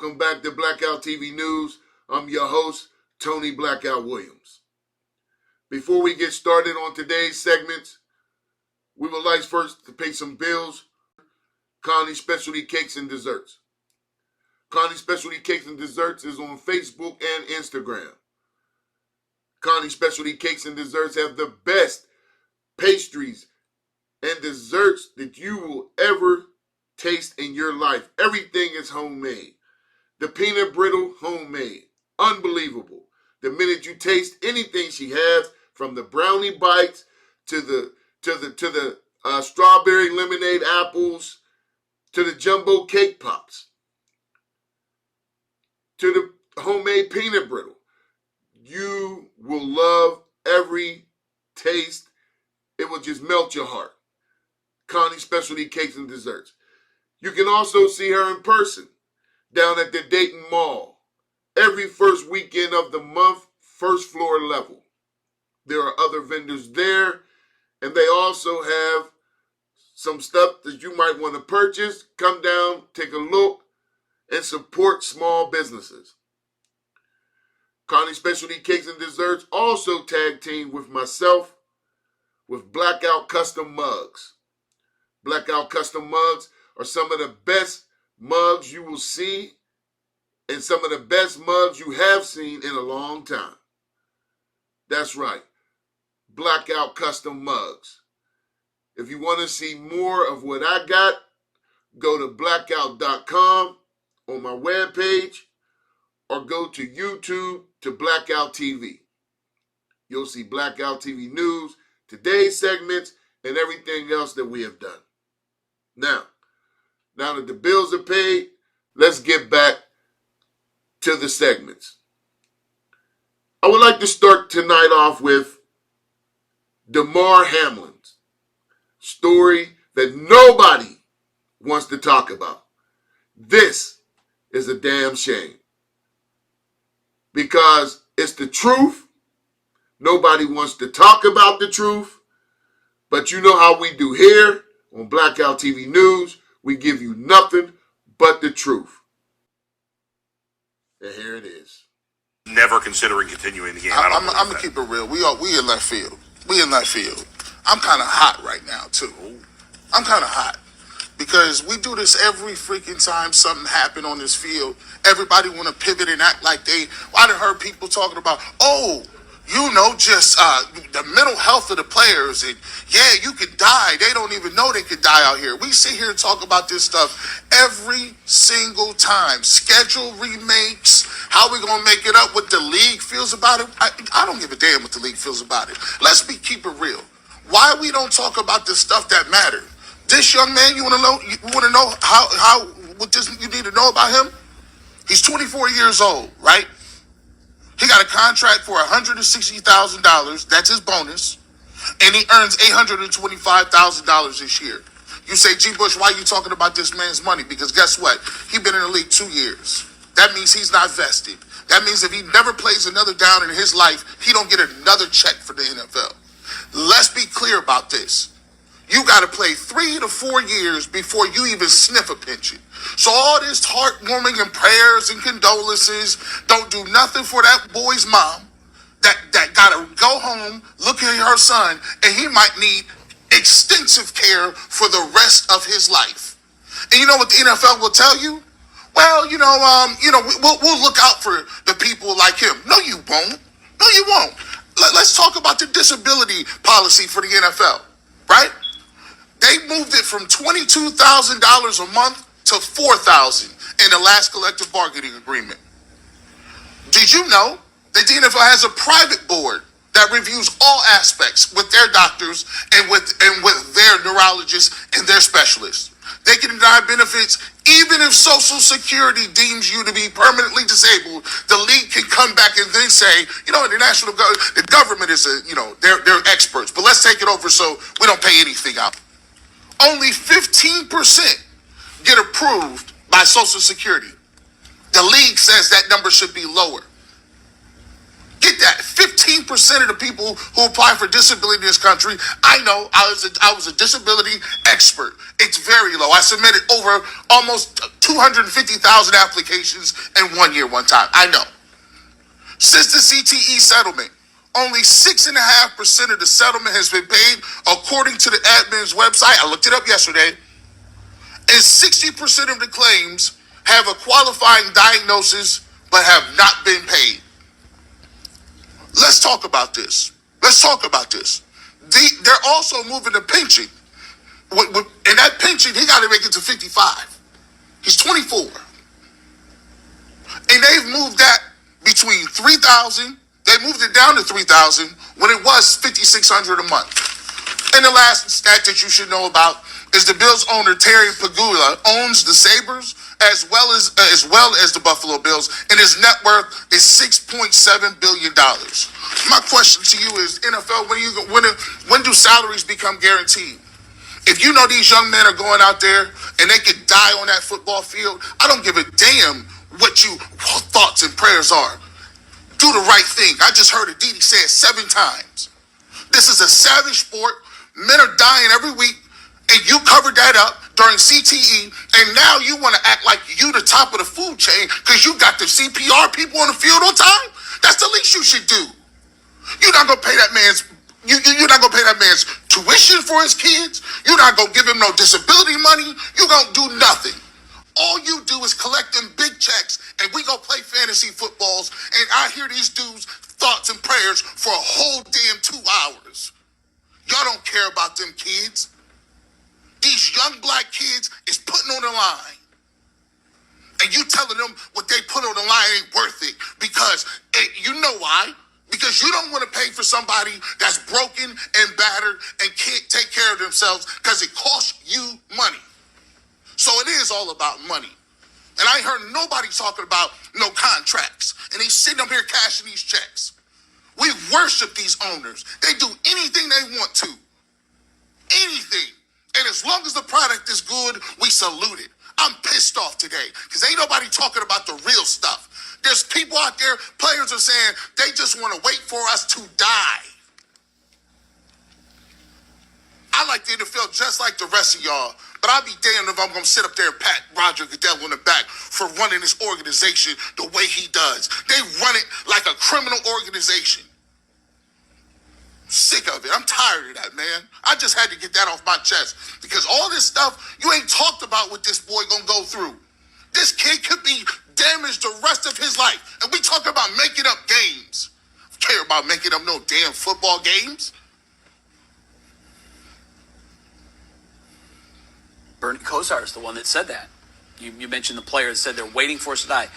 Welcome back to Bllackkoutt TV News. I'm your host, Tony Bllackkoutt Williams. Before we get started on today's segments, we would like first to pay some bills. Connie Specialty Cakes and Desserts. Connie Specialty Cakes and Desserts is on Facebook and Instagram. Connie Specialty Cakes and Desserts have the best pastries and desserts that you will ever taste in your life. Everything is homemade. The peanut brittle, homemade. Unbelievable. The minute you taste anything she has, from the brownie bites to the strawberry lemonade apples, to the jumbo cake pops, to the homemade peanut brittle, you will love every taste. It will just melt your heart. Connie Specialty Cakes and Desserts. You can also see her in person down at the Dayton Mall every first weekend of the month, first floor level. There are other vendors there, and they also have some stuff that you might want to purchase. Come down, take a look, and support small businesses. Connie Specialty Cakes and Desserts also tag team with myself with Bllackkoutt Custom Mugs. Bllackkoutt Custom Mugs are some of the best mugs you will see and some of the best mugs you have seen in a long time. That's right, Bllackkoutt Custom Mugs. If you want to see more of what I got, go to Bllackkoutt.com on my webpage or go to YouTube to Bllackkoutt TV. You'll see Bllackkoutt TV News, today's segments, and everything else that we have done. Now that the bills are paid, let's get back to the segments. I would like to start tonight off with Damar Hamlin's story that nobody wants to talk about. This is a damn shame because it's the truth. Nobody wants to talk about the truth, but you know how we do here on Bllackkoutt TV News. We give you nothing but the truth. And here it is. Never considering continuing the game. I'm going to keep it real. We in left field. We in left field. I'm kind of hot right now, too. I'm kind of hot. Because we do this every freaking time something happen on this field. Everybody want to pivot and act like I done heard people talking about, just the mental health of the players. And yeah, you could die. They don't even know they could die out here. We sit here and talk about this stuff every single time. Schedule remakes, how we going to make it up, what the league feels about it. I don't give a damn what the league feels about it. Let's keep it real. Why we don't talk about the stuff that matters? This young man, you want to know how what you need to know about him? He's 24 years old, right? He got a contract for $160,000. That's his bonus. And he earns $825,000 this year. You say, G. Bush, why are you talking about this man's money? Because guess what? He's been in the league 2 years. That means he's not vested. That means if he never plays another down in his life, he don't get another check for the NFL. Let's be clear about this. You got to play 3 to 4 years before you even sniff a pension. So all this heartwarming and prayers and condolences don't do nothing for that boy's mom that got to go home, look at her son, and he might need extensive care for the rest of his life. And you know what the NFL will tell you? Well, we'll look out for the people like him. No, you won't. No, you won't. Let's talk about the disability policy for the NFL, right? They moved it from $22,000 a month to $4,000 in the last collective bargaining agreement. Did you know that the NFL has a private board that reviews all aspects with their doctors and with their neurologists and their specialists? They can deny benefits even if Social Security deems you to be permanently disabled. The league can come back and then say, the government is they're experts, but let's take it over so we don't pay anything out. Only 15% get approved by Social Security. The league says that number should be lower. Get that, 15% of the people who apply for disability in this country, I know, I was a disability expert. It's very low. I submitted over almost 250,000 applications in 1 year, one time. I know. Since the CTE settlement, only 6.5% of the settlement has been paid, according to the admin's website. I looked it up yesterday. And 60% of the claims have a qualifying diagnosis but have not been paid. Let's talk about this. They're also moving the pension. And that pension, he got to make it to 55. He's 24. And they've moved that between 3,000. They moved it down to 3,000 when it was 5,600 a month. And the last stat that you should know about is the Bills owner Terry Pagula owns the Sabres as well as the Buffalo Bills, and his net worth is $6.7 billion. My question to you is, NFL, when do salaries become guaranteed? If you know these young men are going out there and they could die on that football field, I don't give a damn what your thoughts and prayers are. Do the right thing. I just heard Aditi say it 7 times. This is a savage sport. Men are dying every week, and you covered that up during CTE, and now you want to act like you the top of the food chain because you got the CPR people on the field on time? That's the least you should do. You're not gonna pay that man's you're not gonna pay that man's tuition for his kids. You're not gonna give him no disability money. You gonna do nothing. All you do is collect them big checks, and we go play fantasy footballs, and I hear these dudes' thoughts and prayers for a whole damn 2 hours. Y'all don't care about them kids. These young black kids is putting on the line. And you telling them what they put on the line ain't worth it because you know why? Because you don't want to pay for somebody that's broken and battered and can't take care of themselves because it costs you money. So it is all about money. And I ain't heard nobody talking about no contracts. And he's sitting up here cashing these checks. We worship these owners. They do anything they want to. Anything. And as long as the product is good, we salute it. I'm pissed off today because ain't nobody talking about the real stuff. There's people out there, players are saying they just want to wait for us to die. I like the NFL just like the rest of y'all, but I'll be damned if I'm going to sit up there and pat Roger Goodell on the back for running this organization the way he does. They run it like a criminal organization. Sick of it. I'm tired of that, man. I just had to get that off my chest because all this stuff, you ain't talked about what this boy gonna go through. This kid could be damaged the rest of his life. And we talk about making up games. I don't care about making up no damn football games. Bernie Kosar is the one that said that. You mentioned the player that said they're waiting for us to die.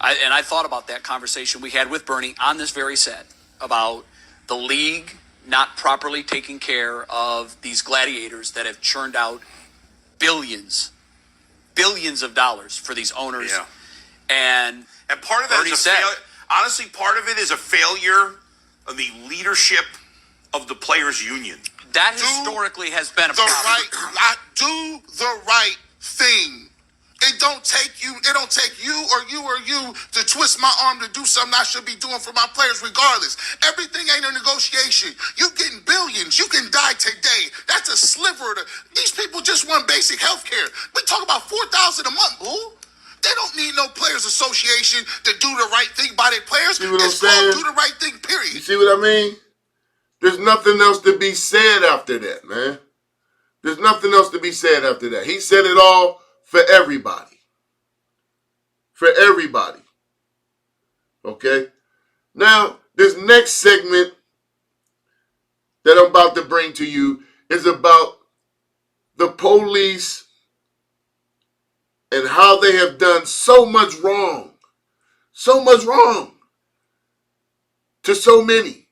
I thought about that conversation we had with Bernie on this very set about the league not properly taking care of these gladiators that have churned out billions of dollars for these owners. Yeah. And part of that is honestly, part of it is a failure of the leadership of the players' union. That historically has been a problem. Do the right thing. It don't take you or you to twist my arm to do something I should be doing for my players regardless. Everything ain't a negotiation. You getting billions. You can die today. That's a sliver of these people just want basic health care. We talk about $4,000 a month, boo. They don't need no players association to do the right thing by their players. See what I'm it's called saying? do the right thing, period. You see what I mean? There's nothing else to be said after that, man. There's nothing else to be said after that. He said it all for everybody. For everybody. Okay? Now, this next segment that I'm about to bring to you is about the police and how they have done so much wrong. So much wrong to so many.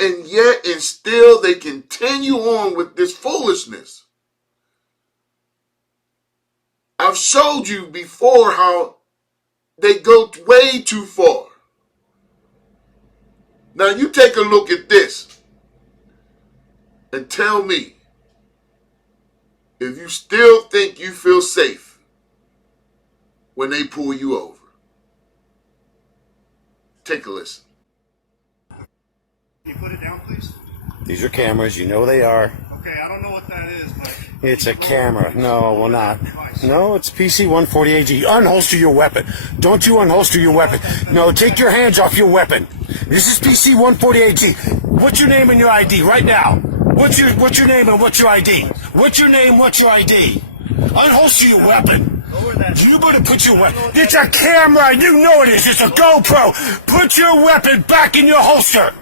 And yet, and still, they continue on with this foolishness. I've showed you before how they go way too far. Now, you take a look at this and tell me if you still think you feel safe when they pull you over. Take a listen. Can you put it down, please? These are cameras. You know they are. Okay, I don't know what that is, but... It's a camera. No, we're not. No, it's PC-148G. Unholster your weapon. Don't you unholster your weapon. No, take your hands off your weapon. This is PC-148G. What's your name and your ID right now? What's your name and what's your ID? What's your name, what's your ID? Unholster your weapon. You better put your weapon... It's a camera. You know it is. It's a GoPro. Put your weapon back in your holster.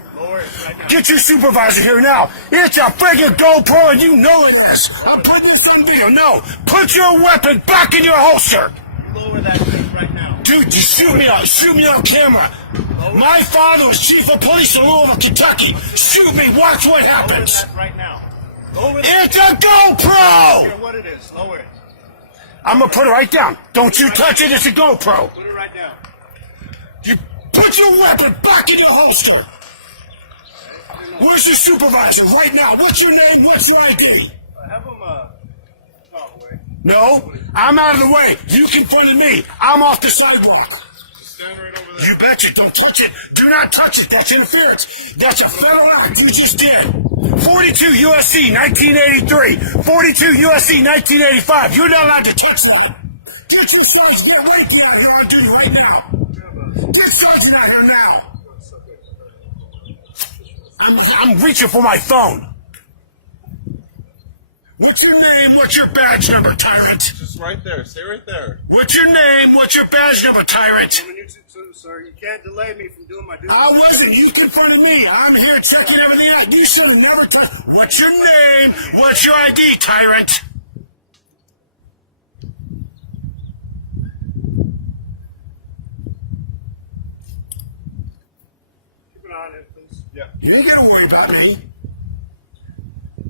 Get your supervisor here now. It's a friggin' GoPro and you know it is. I'm putting this on video. No. Put your weapon back in your holster. Lower that thing right now. Dude, just shoot me on camera. My father was chief of police in Louisville, Kentucky. Shoot me. Watch what happens. Lower that right now. Lower that. It's a GoPro. What it is. Lower it. I'm going to put it right down. Don't you touch it. It's a GoPro. Put it right down. You put your weapon back in your holster. Where's your supervisor right now? What's your name? What's your ID? Have him, talk away. No, I'm out of the way. You confronted me. I'm off the sidewalk. Stand right over there. You betcha. Don't touch it. Do not touch it. That's interference. That's a federal act you just did. 42 USC 1983. 42 USC 1985. You're not allowed to touch that. Get your sergeant. Get right out here. I'll do it right now. Get sergeant out here now. I'm reaching for my phone. What's your name? What's your badge number, tyrant? Just right there. Stay right there. What's your name? What's your badge number, tyrant? Sir, you can't delay me from doing my duty. I wasn't. You confronted me. I'm here checking everything out. You should have never touched. What's your name? What's your ID, tyrant? Keep an eye on it, please. Yeah. You ain't gonna worry about me.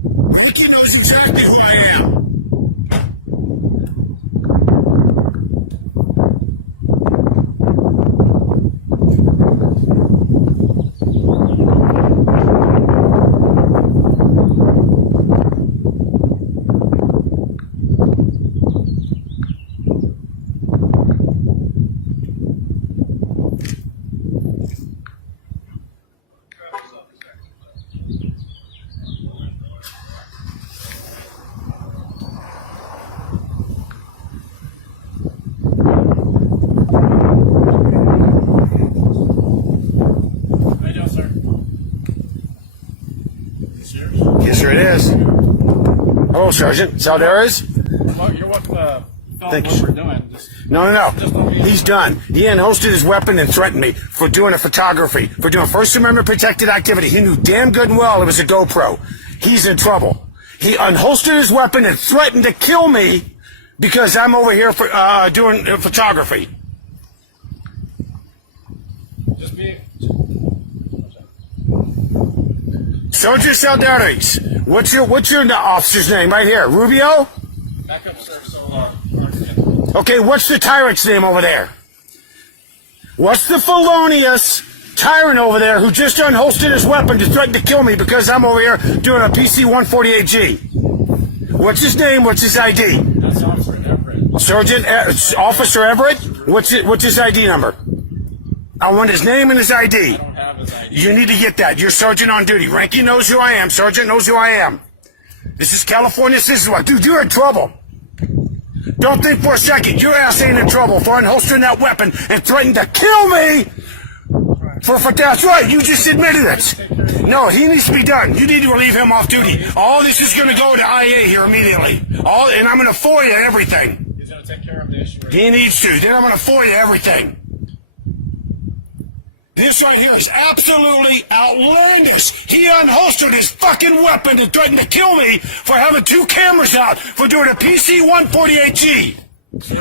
Ricky knows exactly who I am. Yes, sir, it is. Hello, Sergeant. Saldares? Well, you're what Thank you. we're doing. No. He's done. He unholstered his weapon and threatened me for doing a photography, for doing First Amendment protected activity. He knew damn good and well it was a GoPro. He's in trouble. He unholstered his weapon and threatened to kill me because I'm over here for doing photography. Just be. Sergeant Saldares, what's your officer's name right here? Rubio? Back up, sir. So, Okay, what's the tyrant's name over there? What's the felonious tyrant over there who just unholstered his weapon to threaten to kill me because I'm over here doing a PC-148G? What's his name? What's his ID? that's Officer Everett. Sergeant Officer Everett? What's his ID number? I want his name and his ID. I don't have his ID. You need to get that. You're sergeant on duty. Ranky knows who I am. Sergeant knows who I am. This is California. This is what. Dude, you're in trouble. Don't think for a second. Your ass ain't in trouble for unholstering that weapon and threatening to kill me. That's right. You just admitted it. No, he needs to be done. You need to relieve him off duty. All this is going to go to IA here immediately. And I'm going to FOIA everything. He's going to take care of the issue. He needs to. Then I'm going to FOIA everything. This right here is absolutely outlandish. He unholstered his fucking weapon and threatened to kill me for having two cameras out for doing a PC-148G.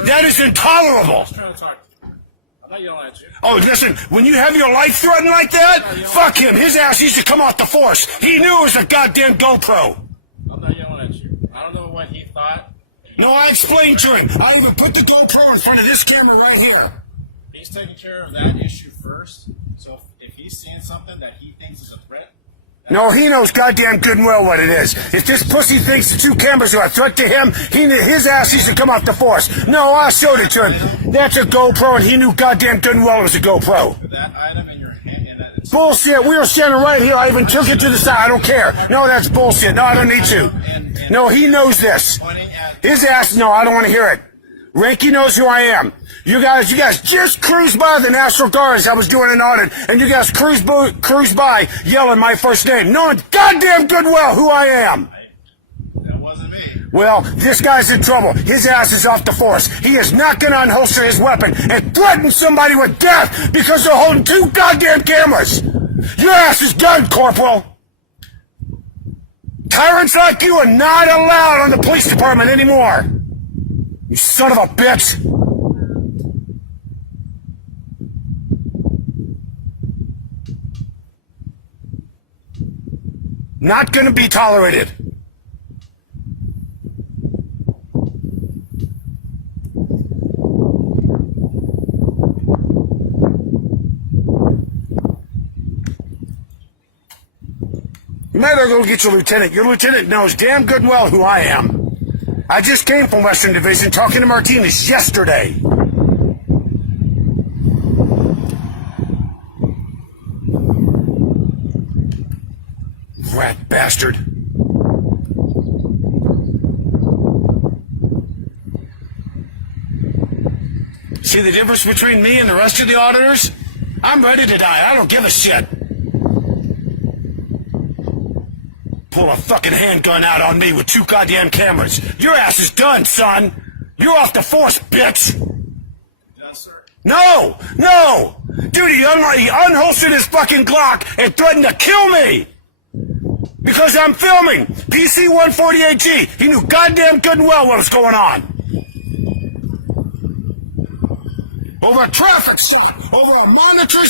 That is intolerable. I'm trying to talk. I'm not yelling at you. Oh, listen, when you have your life threatened like that, fuck him. His ass needs to come off the force. He knew it was a goddamn GoPro. I'm not yelling at you. I don't know what he thought. No, I explained to him. I even put the GoPro in front of this camera right here. He's taking care of that issue first. So if he's seeing something that he thinks is a threat, No, he knows goddamn good and well what it is. If this pussy thinks the two cameras are a threat to him, his ass needs to come off the force. No, I showed it to him. That's a GoPro, and he knew goddamn good and well it was a GoPro. that item in your Bullshit. We were standing right here. I even took it to the side. I don't care. No, that's bullshit. No, I don't need to. No, he knows this. His ass, no, I don't want to hear it. Ranky knows who I am. You guys just cruised by the National Guard as I was doing an audit, and you guys cruised by yelling my first name, knowing goddamn good well who I am. That wasn't me. Well, this guy's in trouble. His ass is off the force. He is not going to unholster his weapon and threaten somebody with death because they're holding 2 goddamn cameras. Your ass is done, Corporal. Tyrants like you are not allowed on the police department anymore. You son of a bitch. Not going to be tolerated. You might as well go get your lieutenant. Your lieutenant knows damn good and well who I am. I just came from Western Division talking to Martinez yesterday. Rat bastard. See the difference between me and the rest of the auditors? I'm ready to die. I don't give a shit. Pull a fucking handgun out on me with 2 goddamn cameras. Your ass is done, son. You're off the force, bitch. Yes, sir. No! Dude, he unholstered his fucking Glock and threatened to kill me! Because I'm filming! PC 148G! He knew goddamn good and well what was going on! Over a traffic stop! Over a monitoring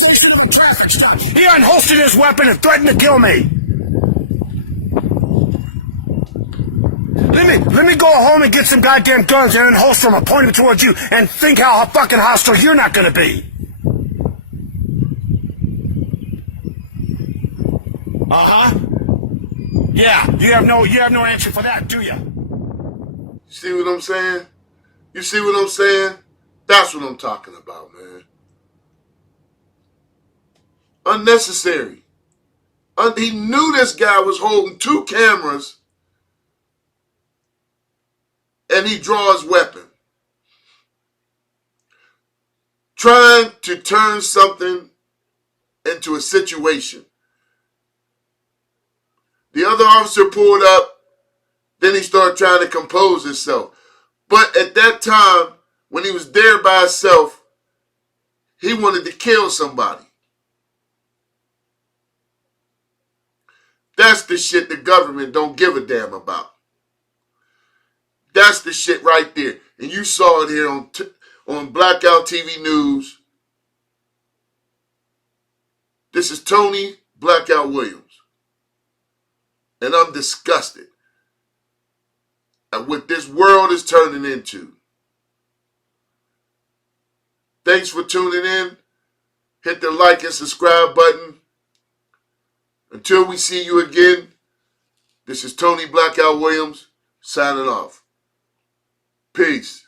traffic stop! He unholstered his weapon and threatened to kill me! Let me go home and get some goddamn guns and unholster them and point them towards you and think how fucking hostile you're not gonna be! Uh-huh. Yeah, you have no answer for that, do you? See what I'm saying? You see what I'm saying? That's what I'm talking about, man. Unnecessary. He knew this guy was holding 2 cameras and he draws weapon. Trying to turn something into a situation. The other officer pulled up, then he started trying to compose himself. But at that time, when he was there by himself, he wanted to kill somebody. That's the shit the government don't give a damn about. That's the shit right there. And you saw it here on Bllackkoutt TV News. This is Tony Bllackkoutt Williams. And I'm disgusted at what this world is turning into. Thanks for tuning in. Hit the like and subscribe button. Until we see you again, this is Tony Bllackkoutt Williams signing off. Peace.